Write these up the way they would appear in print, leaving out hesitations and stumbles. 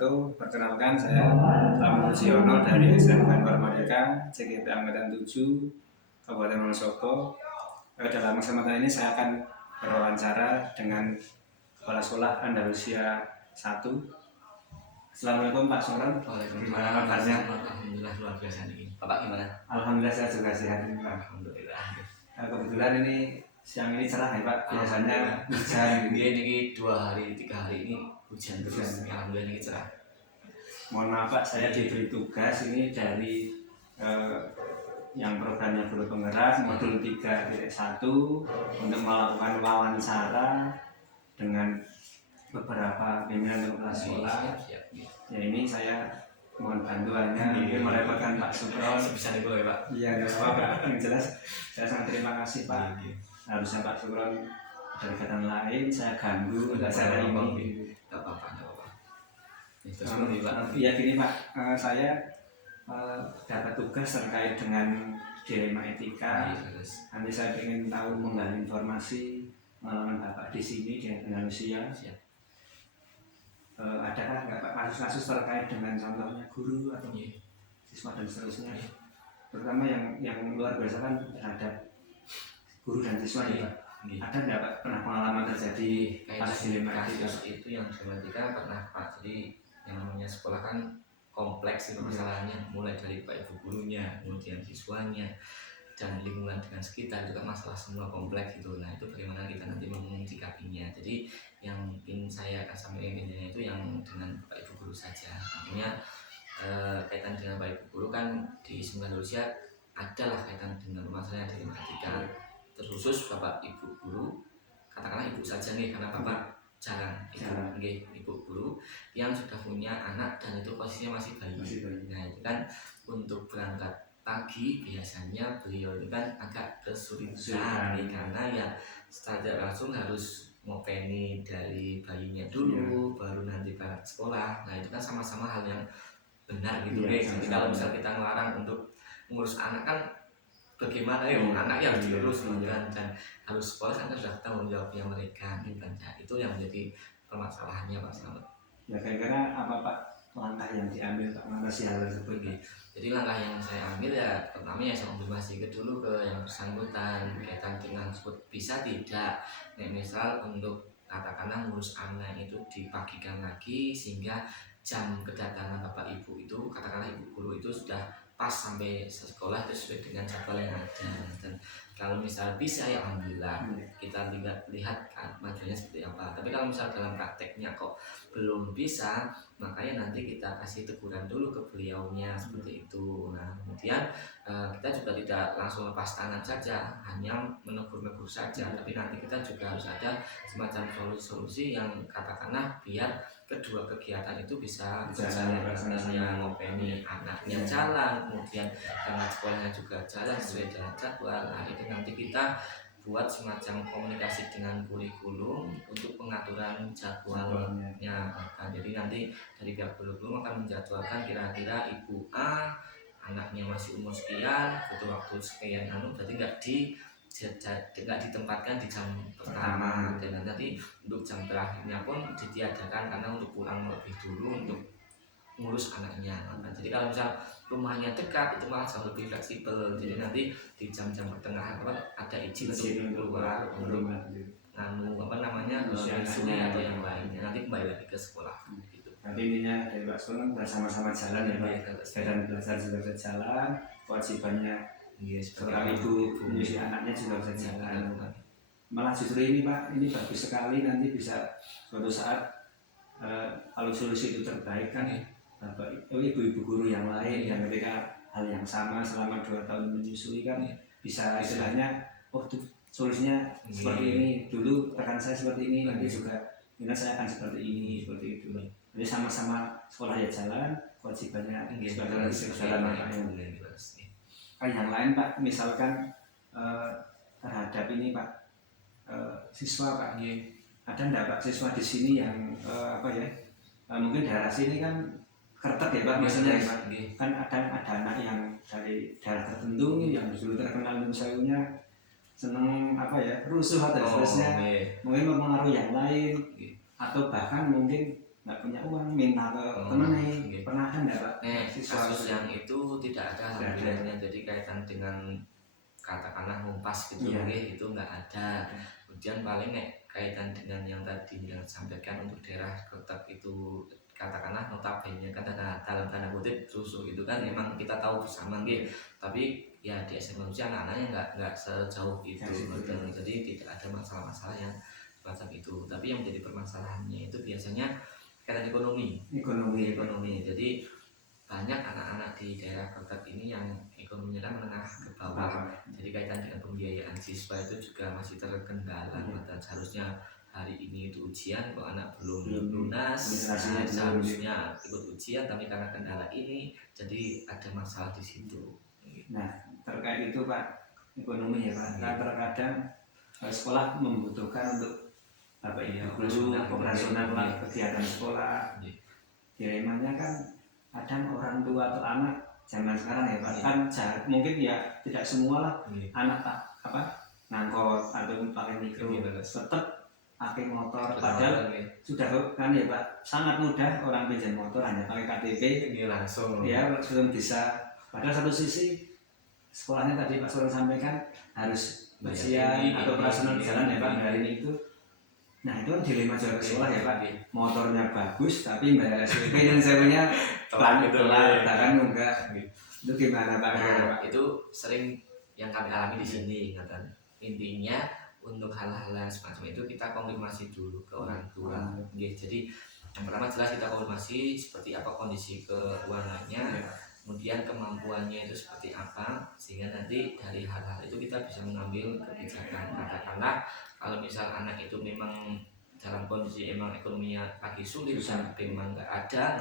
wabarakatuh. Perkenalkan, saya Selamat Mujiono dari SMK Anwar Merdeka, CGP Angkatan 7, Kabupaten Wonosobo. Dalam kesempatan ini saya akan berwawancara dengan Kepala Sekolah Andalusia 1. Assalamualaikum Pak Sumron. Gimana kabarnya? Alhamdulillah luar biasa nih. Bapak gimana? Alhamdulillah saya juga sehat Pak. Alhamdulillah. Kebetulan ini siang ini cerah ya Pak. Biasanya hujan. Dia ini 2 hari 3 hari ini hujan terus. Alhamdulillah ini cerah. Mohon maaf Pak, saya diberi tugas ini dari yang programnya Guru Penggerak modul 3.1 untuk melakukan wawancara dengan beberapa pimpinan kepala sekolah. Ya ini saya mohon bantuannya, mungkin merepotkan Pak Sumron. Bisa nih boleh Pak? Iya, nggak apa-apa. Yang jelas saya sangat terima kasih Pak. Harusnya Pak Sumron dari kegiatan lain saya ganggu acara ini. Nggak apa-apa. Iya gini Pak, saya dapat tugas terkait dengan dilema etika. Nanti saya ingin tahu menggali informasi pengalaman Bapak di sini dengan Andalusia. Adakah nggak Pak kasus-kasus terkait dengan contohnya guru atau siswa dan seterusnya? Terutama yang luar biasa kan terhadap guru dan siswa ya Pak. Ada nggak Pak pernah pengalaman terjadi kasus dilema etika? Itu yang dilema etika pernah Pak. Jadi yang namanya sekolah kan kompleks itu masalahnya, mulai dari Pak Ibu gurunya, kemudian siswanya, dan lingkungan dengan sekitar juga masalah semua kompleks itu. Nah itu bagaimana kita nanti menyikapinya. Jadi yang mungkin saya akan sampaikan itu yang dengan Pak Ibu guru saja. Artinya kaitan dengan Pak Ibu guru kan di Sembilan Indonesia adalah kaitan dengan masalah yang dilema etika. Terkhusus Bapak Ibu guru, katakanlah ibu saja nih karena Bapak jarang ibu guru yang sudah punya anak dan itu posisinya masih bayi. Nah itu kan untuk berangkat pagi biasanya beliau itu kan agak kesulitan karena ya secara langsung harus ngopeni dari bayinya dulu baru nanti berangkat sekolah. Nah itu kan sama-sama hal yang benar gitu guys. Jadi kalau misal kita ngelarang untuk ngurus anak kan bagaimana ya anak yang harus diurus dan harus sekolah kan sudah tanggung jawabnya mereka gitu. Nah, itu yang menjadi permasalahannya Pak Selamat. Ya kira-kira apa Pak langkah yang diambil Pak mengatasi hal tersebut? Jadi langkah yang saya ambil ya pertama ya saya konfirmasi dulu ke yang bersangkutan kaitan dengan tersebut bisa tidak misal untuk katakanlah ngurus anak itu dipagikan lagi sehingga jam kedatangan Bapak Ibu itu katakanlah Ibu guru itu sudah pas sampai sekolah sesuai dengan jadwal yang ada. Dan kalau misal bisa ya alhamdulillah kita lihat majunya seperti apa. Tapi kalau misal dalam prakteknya kok belum bisa, makanya nanti kita kasih teguran dulu ke beliaunya seperti itu. Nah kemudian kita juga tidak langsung lepas tangan saja, hanya menegur-negur saja. Tapi nanti kita juga harus ada semacam solusi-solusi yang katakanlah biar kedua kegiatan itu bisa berjalan, ngopeni anaknya jalan, kemudian karena sekolahnya juga jalan sesuai dengan jadwal. Nah itu nanti kita buat semacam komunikasi dengan kurikulum untuk pengaturan jadwalnya. Nah, jadi nanti dari pihak kurikulum akan menjadwalkan kira-kira Ibu A anaknya masih umur sekian, butuh waktu sekian berarti nggak ditempatkan di jam pertama dan nanti untuk jam terakhirnya pun ditiadakan karena untuk pulang lebih dulu untuk ngurus anaknya. Nah, jadi kalau misal rumahnya dekat itu malah jauh lebih fleksibel. Jadi nanti di jam-jam pertengahan ada izin untuk keluar untuk menyusui atau yang lainnya. Nanti kembali lagi ke sekolah. Gitu. Nanti intinya dari Pak Sumron bersama-sama jalan ya Pak. Dan belajar juga bisa jalan, kewajibannya seorang ibu menyusui anaknya juga bisa jalan. Malah justru ini Pak, ini bagus sekali nanti bisa suatu saat kalau solusi itu terbaik kan ibu-ibu guru yang lain yang ketika hal yang sama selama 2 tahun menyusui kan bisa istilahnya solusinya seperti ini dulu rekan saya seperti ini nanti juga saya akan seperti ini seperti itu. Jadi sama-sama sekolah ya jalan, kewajibannya jalan yang lain Pak, misalkan terhadap ini Pak siswa Pak, ada enggak Pak siswa di sini yang mungkin daerah sini kan kertet ya Pak, misalnya ya Pak, kan ada anak yang dari daerah tertentu yang dulu terkenal misalnya seneng rusuh atau seterusnya, mungkin mempengaruhi yang lain atau bahkan mungkin nggak punya uang minta ke temennya, pernah ada Pak? Kasus yang itu tidak ada alhamdulillahnya. Jadi kaitan dengan katakanlah ngumpas gitu itu nggak ada. Kemudian paling kaitan dengan yang tadi yang disampaikan untuk daerah Kertek itu katakanlah notabene kan dalam tanda kutip susu gitu kan, memang kita tahu bersama tapi ya di SMA manusia anak-anaknya nggak sejauh itu, jadi tidak ada masalah-masalah yang semacam itu. Tapi yang menjadi permasalahannya itu biasanya kaitan ekonomi. Jadi banyak anak-anak di daerah Kertek ini yang ekonominya kan menengah ke bawah. Jadi kaitan dengan pembiayaan siswa itu juga masih terkendala. Dan seharusnya hari ini itu ujian, kok anak belum lunas, seharusnya ikut ujian, tapi karena kendala ini jadi ada masalah di situ. Nah, terkait itu Pak, ekonomi ya Pak, nah, terkadang sekolah membutuhkan untuk apa ini guru operasional kegiatan sekolah. Dilemanya kan kadang orang tua atau anak zaman sekarang ya Pak, kan mungkin ya tidak semua lah anak ngangkot atau pakai mikro, tetap pakai motor, padahal sudah kan ya Pak, sangat mudah orang pinjam motor hanya pakai KTP langsung ya belum bisa. Padahal satu sisi sekolahnya tadi Pak Sore sampaikan harus ujian atau operasional jalan ya Pak hari ini itu. Nah itu kan dilema jual sekolah ya Pak, motornya bagus tapi bayar SPP dan semuanya pelan-pelan, bahkan enggak. Itu gimana Pak? Itu sering yang kami alami di sini, intinya untuk hal-hal semacam itu kita konfirmasi dulu ke orang tua. Jadi yang pertama jelas kita konfirmasi seperti apa kondisi keuangannya, kemudian kemampuannya itu seperti apa, sehingga nanti dari hal-hal itu kita bisa mengambil kebijakan. Katakanlah kalau misal anak itu memang dalam kondisi emang ekonominya lagi sulit, memang nggak ada,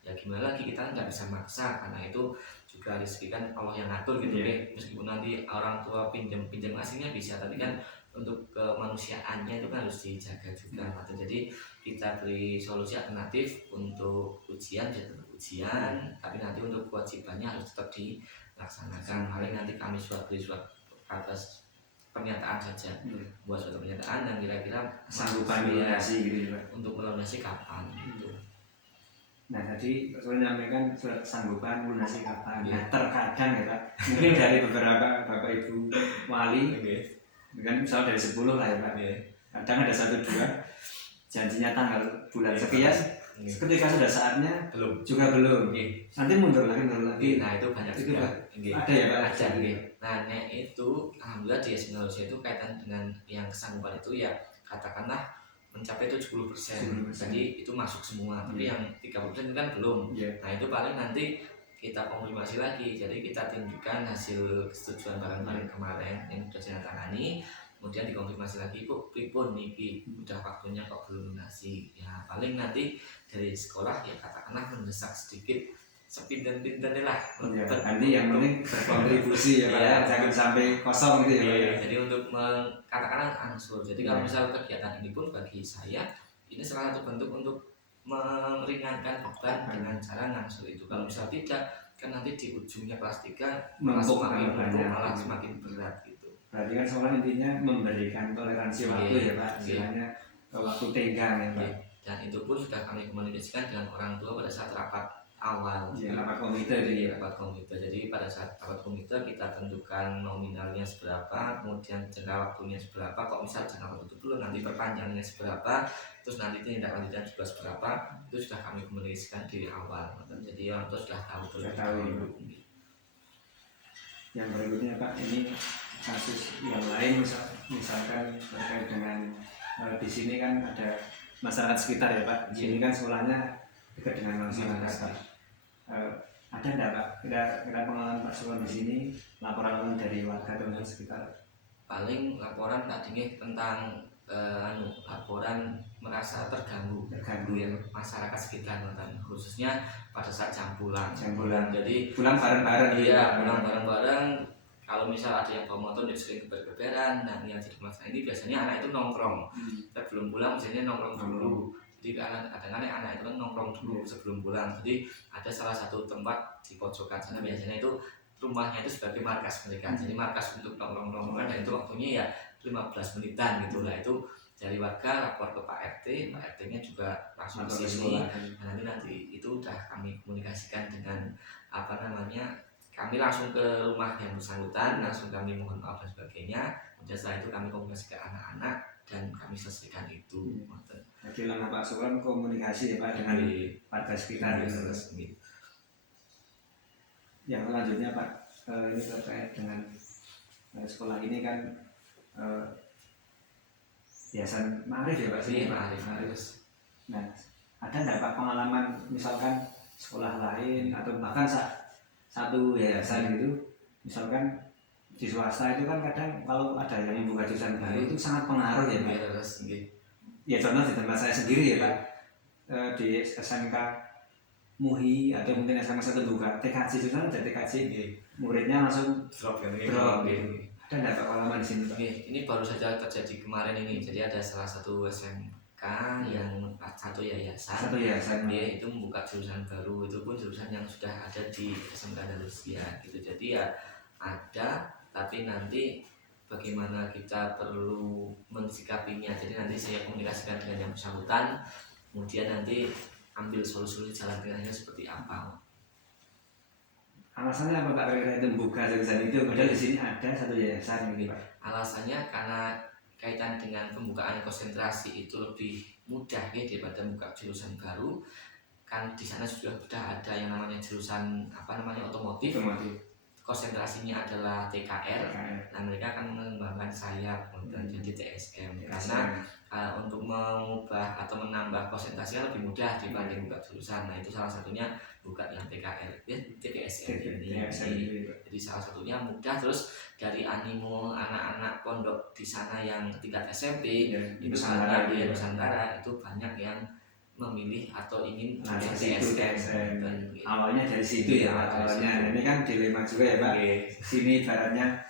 ya gimana lagi, kita nggak bisa maksa, karena itu juga rezeki kan Allah yang ngatur gitu meskipun nanti orang tua pinjam asingnya bisa, tapi kan untuk kemanusiaannya itu kan harus dijaga juga. Jadi kita beri solusi alternatif untuk ujian, ya tetap ujian, tapi nanti untuk kewajibannya harus tetap dilaksanakan. Paling nanti kami beri surat atas pernyataan saja, buat suatu pernyataan dan kira-kira sanggupan melunasi gitu Pak. Untuk melunasi kapan gitu. Nah tadi saya menyampaikan surat sanggupan melunasi kapan. Nah terkadang ya Pak, mungkin dari beberapa Bapak Ibu wali kan misal dari 10 lah ya Pak, kadang ada 1-2 janjinya tanggal bulan sekian, ketika sudah saatnya belum. Nanti mundur lagi. Nah itu banyak itu juga. Ada ya Pak? Ada. Nah itu alhamdulillah di Indonesia itu kaitan dengan yang kesanggupan itu ya katakanlah mencapai 70%. Jadi itu masuk semua. Tapi yang 30% itu kan belum. Nah itu paling nanti kita konfirmasi lagi. Jadi kita tunjukkan hasil kesetujuan barang-barang kemarin yang sudah ditandatangani. Kemudian dikonfirmasi lagi, kok pripun niki udah waktunya kok belum lunasi. Ya paling nanti dari sekolah ya katakanlah mendesak sedikit sepinten-pinten lah. Nanti yang penting berkontribusi ya Pak, jangan sampai kosong gitu ya. Jadi untuk katakanlah angsur. Jadi kalau misal kegiatan ini pun bagi saya ini salah satu bentuk untuk meringankan beban dengan cara ngangsur itu. Kalau misal tidak, kan nanti di ujungnya kelas 3 malah semakin berat gitu. Berarti kan sekolah intinya memberikan toleransi waktu ya Pak, istilahnya waktu tenggang ya Pak. Dan itu pun sudah kami komunikasikan dengan orang tua pada saat rapat awal. Rapat komite rapat komite. Jadi pada saat rapat komite kita tentukan nominalnya seberapa, kemudian jangka waktunya seberapa. Kok misal jangka waktu itu belum, nanti perpanjangnya seberapa, terus nanti tindak lanjutnya juga seberapa, itu sudah kami komunikasikan di awal. Jadi orang tua sudah tahu Yang berikutnya Pak, ini kasus yang lain misalkan terkait dengan di sini kan ada masyarakat sekitar ya Pak. Di sini kan sekolahnya dekat dengan masyarakat. Ada enggak Pak? Kira pengalaman Pak Sulwan di sini, laporan dari warga dan sekitar? Paling laporan tadinya tentang laporan merasa terganggu ya masyarakat sekitar, khususnya pada saat jam pulang. Jadi pulang bareng-bareng. Iya, pulang bareng-bareng. Kalau misal ada yang bawa motor dia sering geber-geberan. Nah yang jadi masalah ini biasanya anak itu nongkrong. Sebelum pulang biasanya nongkrong dulu. Jadi kadang-kadang anak itu kan nongkrong dulu sebelum pulang. Jadi ada salah satu tempat di pojokan sana biasanya itu rumahnya itu sebagai markas mereka. Jadi markas untuk nongkrong dan itu waktunya ya 15 menitan gitu lah itu. dari warga lapor ke Pak RT, Pak RT-nya juga langsung Lapor ke ke sini. sekolah. Nah, nanti itu udah kami komunikasikan dengan apa namanya, kami langsung ke rumah yang bersangkutan, langsung kami mohon maaf dan sebagainya. Kemudian setelah itu kami komunikasi ke anak-anak dan kami selesaikan itu. Jadi lama Pak Sukron komunikasi ya Pak dengan warga sekitar. Yang selanjutnya Pak, ini terkait dengan sekolah ini kan yayasan Ma'arif ya Pak sini Pak. Ma'arif. Nah, ada nggak Pak pengalaman misalkan sekolah lain atau bahkan satu yayasan gitu, misalkan di swasta itu kan kadang kalau ada yang membuka jurusan baru itu sangat pengaruh ya Pak. Ya contoh di tempat saya sendiri ya Pak, di SMK MUHI atau mungkin SMK satu buka TKJ jurusan ada TKJ, muridnya langsung drop gitu. Ada nggak Pak pengalaman di sini Pak? Ini baru saja terjadi kemarin ini. Jadi ada salah satu SMK yang satu yayasan dia itu membuka jurusan baru, itu pun jurusan yang sudah ada di SMK Andalusia gitu. Jadi ya ada, tapi nanti bagaimana kita perlu mensikapinya. Jadi nanti saya komunikasikan dengan yang bersangkutan, kemudian nanti ambil solusi jalan tengahnya seperti apa. Alasannya apa Pak kira-kira itu membuka jurusan itu padahal di sini ada satu yayasan gitu Pak? Alasannya karena kaitan dengan pembukaan konsentrasi itu lebih mudah ya daripada membuka jurusan baru. Kan di sana sudah ada yang namanya jurusan otomotif. Konsentrasinya adalah TKR. Nah, mereka akan mengembangkan sayap dan jadi TSM. Karena untuk mengubah atau menambah konsentrasinya lebih mudah dibanding buka jurusan. Nah, itu salah satunya buka yang TKR ya, TPSM ini. Jadi salah satunya mudah. Terus dari animo anak-anak pondok di sana yang tingkat SMP itu Nusantara itu banyak yang memilih atau ingin TSM. Awalnya dari situ ya awalnya. Ini kan dilema juga ya Pak. Sini ibaratnya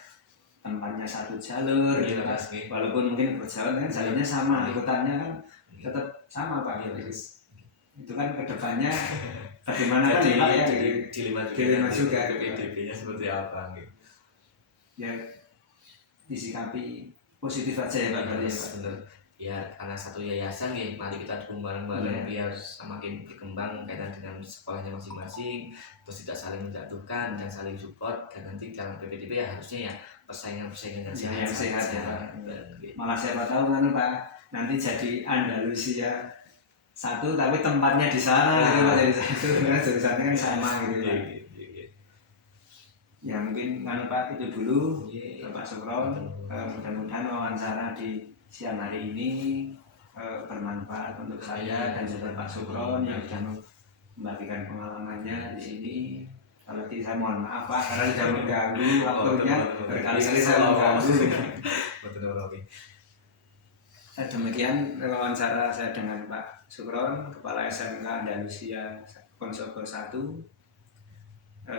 tempatnya satu jalur gitu Pak. Walaupun mungkin berjalan kan jalurnya sama, angkutannya kan tetap sama Pak. Itu kan kedepannya bagaimana kan ya dilema juga. PDB-nya seperti apa gitu. Ya disikapi positif aja ya Pak. Benar. Ya karena satu yayasan ya, mari kita dukung bareng-bareng biar semakin berkembang kaitan dengan sekolahnya masing-masing, terus tidak saling menjatuhkan dan saling support. Dan nanti dalam PPDB ya harusnya ya persaingan yang sehat ya Pak. Malah siapa tahu kan Pak, nanti jadi Andalusia satu tapi tempatnya di sana gitu Pak, jadi satu karena jurusannya kan sama gitu Pak. Ya mungkin kan Pak itu dulu Pak Sukron, mudah-mudahan wawancara di siang hari ini bermanfaat untuk saya dan juga Pak Sukron yang sudah membagikan pengalamannya di sini. Kalau tidak saya mohon maaf Pak karena sudah mengganggu waktunya, berkali-kali saya mengganggu. Demikian wawancara saya dengan Pak Sukron, Kepala SMK Andalusia Ponorogo 1.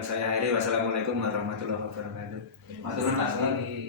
Saya akhiri, wassalamualaikum warahmatullahi wabarakatuh. Matur nuwun Pak.